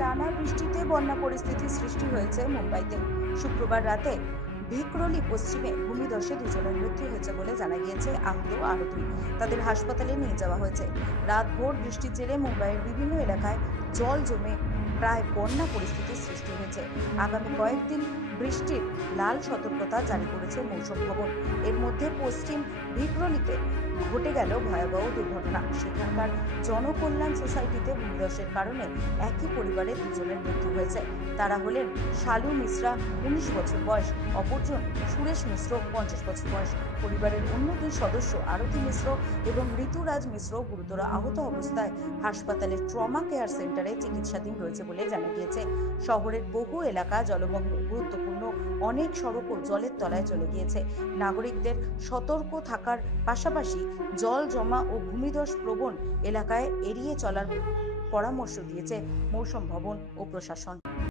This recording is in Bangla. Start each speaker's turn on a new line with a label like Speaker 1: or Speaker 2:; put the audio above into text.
Speaker 1: টানা বৃষ্টিতে বন্যা পরিস্থিতির সৃষ্টি হয়েছে মুম্বাইতে। শুক্রবার রাতে ভিক্রোলি পশ্চিমে ভূমিধসে দুজনের মৃত্যু হয়েছে বলে জানা গিয়েছে আহত আরও দুই তাদের হাসপাতালে নিয়ে যাওয়া হয়েছে। রাত ভোর বৃষ্টির জেরে মুম্বাইয়ের বিভিন্ন এলাকায় জল জমে প্রায় বন্যা পরিস্থিতির সৃষ্টি হয়েছে। আগামী কয়েকদিন বৃষ্টির লাল সতর্কতা জারি করেছে মৌসুম ভবন। এর মধ্যে পশ্চিম ভিকরলিতে ঘটে গেল ভয়াবহ দুর্ঘটনা। সেখানকার জনকল্যাণ সোসাইটিতে ভূমিধসের কারণে একই পরিবারের দুজনের মৃত্যু হয়েছে। তারা হলেন শালু মিশ্রা, উনিশ বছর বয়স, অপরজন সুরেশ মিশ্র, পঞ্চাশ বছর বয়স। পরিবারের অন্য দুই সদস্য আরতি মিশ্র এবং ঋতুরাজ মিশ্র গুরুতর আহত অবস্থায় হাসপাতালের ট্রমা কেয়ার সেন্টারে চিকিৎসাধীন রয়েছে বলে জানা গিয়েছে। শহরের বহু এলাকা জলমগ্ন, গুরুত্বপূর্ণ অনেক সড়কও জলের তলায় চলে গিয়েছে। নাগরিকদের সতর্ক থাকার পাশাপাশি জল জমা ও ভূমিধস প্রবণ এলাকায় এড়িয়ে চলার পরামর্শ দিয়েছে মৌসুম ভবন ও প্রশাসন।